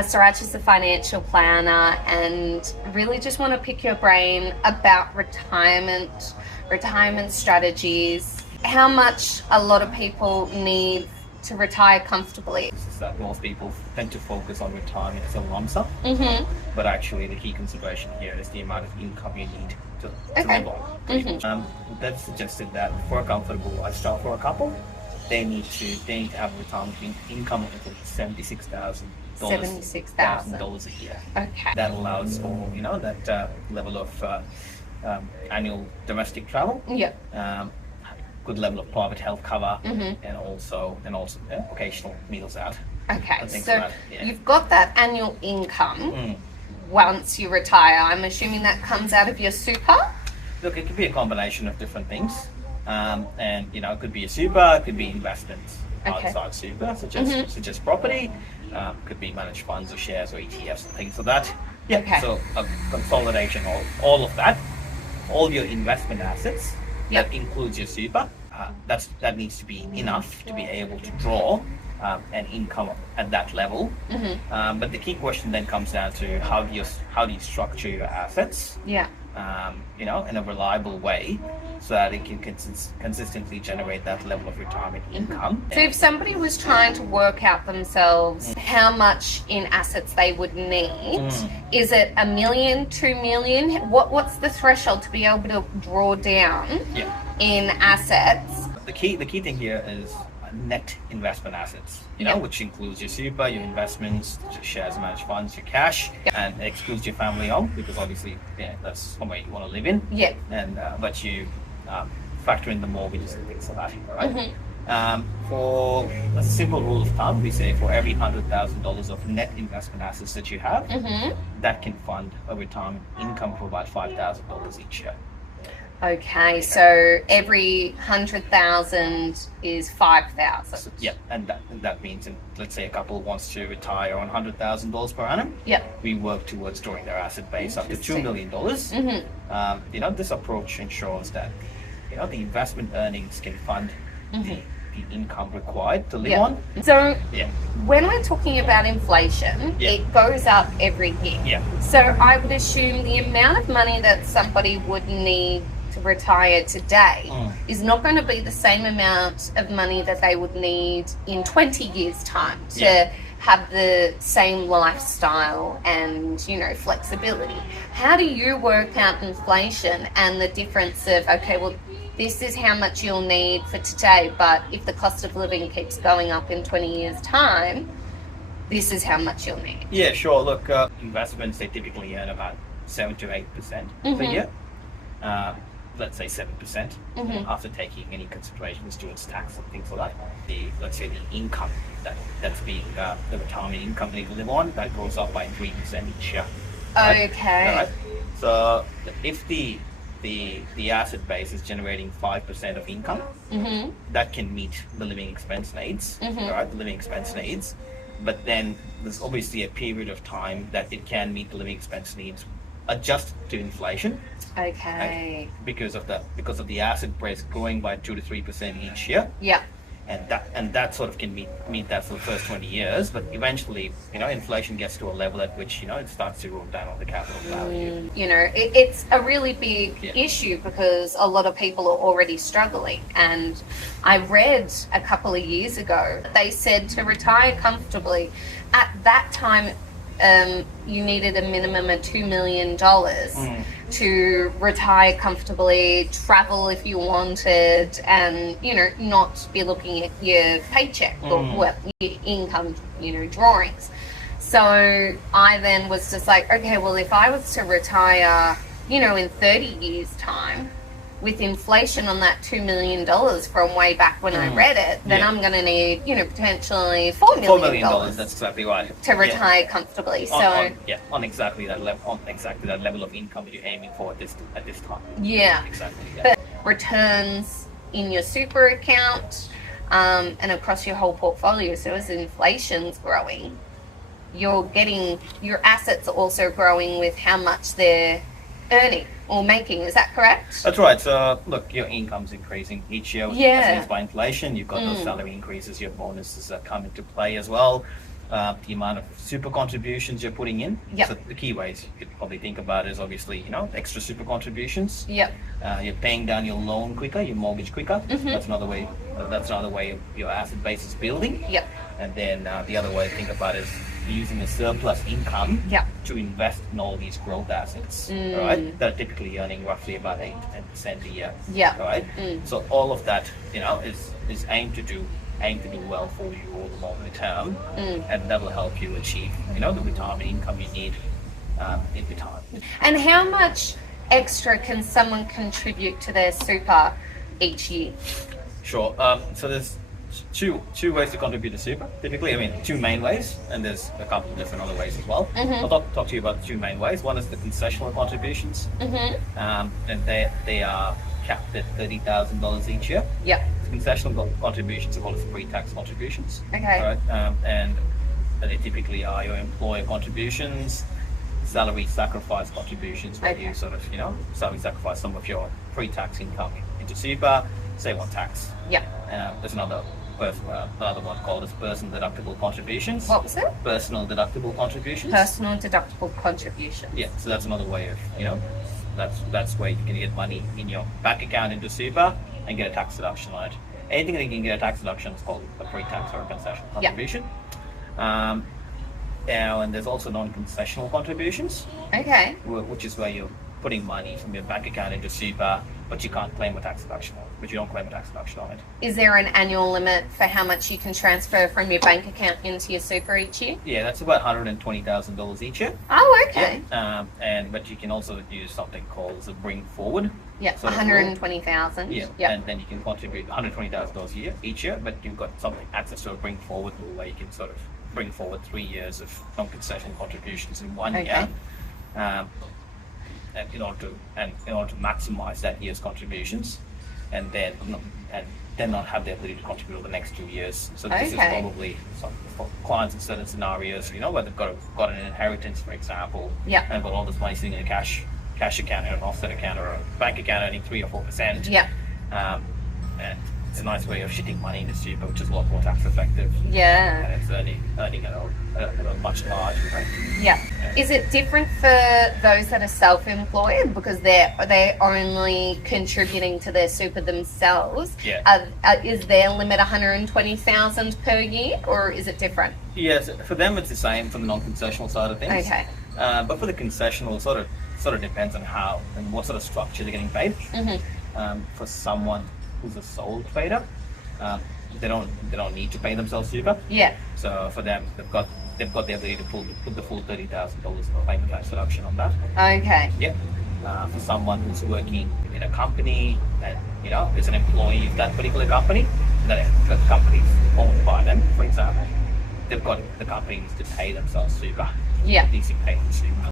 Suraj is a financial planner and really just want to pick your brain about retirement strategies, how much a lot of people need to retire comfortably. Is that most people tend to focus on retirement as a lump sum, but actually the key consideration here is the amount of income you need to live on. That suggested that for a comfortable lifestyle for a couple, they need to have retirement income of at least $76,000 a year. Okay. That allows for that level of annual domestic travel. Yep. Good level of private health cover, and also occasional meals out. Okay, so you've got that annual income once you retire. I'm assuming that comes out of your super? Look, it could be a combination of different things. And it could be a super, it could be investments outside super, such as property, could be managed funds or shares or ETFs and things like that. Yeah. Okay. So a consolidation of all of that, all your investment assets, that includes your super. That needs to be enough to be able to draw an income at that level. But the key question then comes down to how do you structure your assets? Yeah. In a reliable way, so that it can consistently generate that level of retirement income. So if somebody was trying to work out themselves how much in assets they would need, is it $1 million, $2 million? What's the threshold to be able to draw down in assets? The key thing here is net investment assets, which includes your super, your investments, your shares, managed funds, your cash, and it excludes your family home, because obviously that's somewhere you want to live in. And but you factor in the mortgages and things like that, right? For a simple rule of thumb, we say for every $100,000 of net investment assets that you have, that can fund a retirement income for about $5,000 each year. Okay, so every 100,000 is 5,000. Yeah, and that means, let's say a couple wants to retire on $100,000 per annum. We work towards drawing their asset base up to $2 million. This approach ensures that the investment earnings can fund the income required to live on. So when we're talking about inflation, it goes up every year. So I would assume the amount of money that somebody would need to retire today is not going to be the same amount of money that they would need in 20 years' time to have the same lifestyle and flexibility. How do you work out inflation and the difference of, okay, well, this is how much you'll need for today, but if the cost of living keeps going up in 20 years' time, this is how much you'll need? Yeah, sure. Look, investments, they typically earn about 7 to 8% per year. Let's say 7%, after taking any considerations towards tax and things like that. Let's say the income that's being the retirement income they live on, that goes up by 3% each year. Okay. Right? So if the asset base is generating 5% of income, that can meet the living expense needs, right? The living expense needs, but then there's obviously a period of time that it can meet the living expense needs adjusted to inflation. Okay. Because of the asset base growing by 2 to 3% each year. Yeah. And that sort of can meet that for the first 20 years, but eventually, inflation gets to a level at which, it starts to roll down on the capital value. It's a really big issue because a lot of people are already struggling. And I read a couple of years ago, they said to retire comfortably, at that time, you needed a minimum of $2 million to retire comfortably, travel if you wanted, and not be looking at your paycheck or your income drawings. So I then was just like, okay, well, if I was to retire in 30 years time, with inflation on that $2 million from way back when I read it, then I'm going to need, potentially $4 million. $4 million, that's exactly right. To retire comfortably. On exactly that level of income that you're aiming for at this time. Yeah. Exactly. Yeah. But returns in your super account and across your whole portfolio. So as inflation's growing, your assets are also growing with how much they're earning or making. Is that correct? That's right. So look, your income's increasing each year as by inflation. You've got those salary increases, your bonuses that come into play as well. the amount of super contributions you're putting in. Yep. So the key ways you could probably think about is obviously, extra super contributions. Yep. You're paying down your loan quicker, your mortgage quicker. Mm-hmm. That's another way. That's another way your asset base is building. Yep. And then the other way to think about it is using the surplus income Yep. to invest in all these growth assets, right? That are typically earning roughly about 8-10% a year. Yeah. Right. So all of that, is aimed to do well for you all the longer term, and that will help you achieve, the retirement income you need in retirement. And how much extra can someone contribute to their super each year? Sure. So there's two ways to contribute to super. Typically, two main ways, and there's a couple of different other ways as well. I'll talk to you about the two main ways. One is the concessional contributions, and they are capped at $30,000 each year. Yep. Concessional contributions are called pre-tax contributions. Okay. Right. And they typically are your employer contributions, salary sacrifice contributions, where you sort of, salary sacrifice some of your pre-tax income into super, save on tax. Yep. There's another one called as personal deductible contributions. What was it? Personal deductible contributions. Personal deductible contributions. Yeah, so that's another way of, that's where you can get money in your bank account into super and get a tax deduction on it. Anything that you can get a tax deduction is called a pre-tax or a concessional contribution. And there's also non-concessional contributions. Okay. Which is where you're putting money from your bank account into super, but you can't claim a tax deduction on it. But you don't claim a tax deduction on it. Is there an annual limit for how much you can transfer from your bank account into your super each year? Yeah, that's about $120,000 each year. Oh, okay. Yeah. But you can also use something called as a bring forward. Yeah, 120,000. Yeah. Yep. And then you can contribute $120,000 a year each year, but you've got something access to a bring forward where you can sort of bring forward 3 years of non-concessional contributions in 1 year. And in order to maximize that year's contributions, and then not have the ability to contribute over the next 2 years. So this is probably for clients in certain scenarios, where they've got an inheritance, for example, and got all this money sitting in a cash account or an offset account or a bank account earning 3 or 4%. Yeah. And it's a nice way of shitting money into super, which is a lot more tax effective. Yeah. And it's earning at a much larger rate. Yeah. Is it different for those that are self-employed because they're only contributing to their super themselves? Yeah. Is their limit 120,000 per year, or is it different? Yes, for them it's the same from the non-concessional side of things. Okay. But for the concessional, sort of depends on how and what sort of structure they're getting paid. For someone who's a sole trader, they don't need to pay themselves super. Yeah. So for them, they've got the ability to put the full $30,000 of payment tax deduction on that. Okay. Yeah. For someone who's working in a company and is an employee of that particular company, that the company's owned by them, for example, they've got the company needs to pay themselves super. Yeah. Needs to pay them super.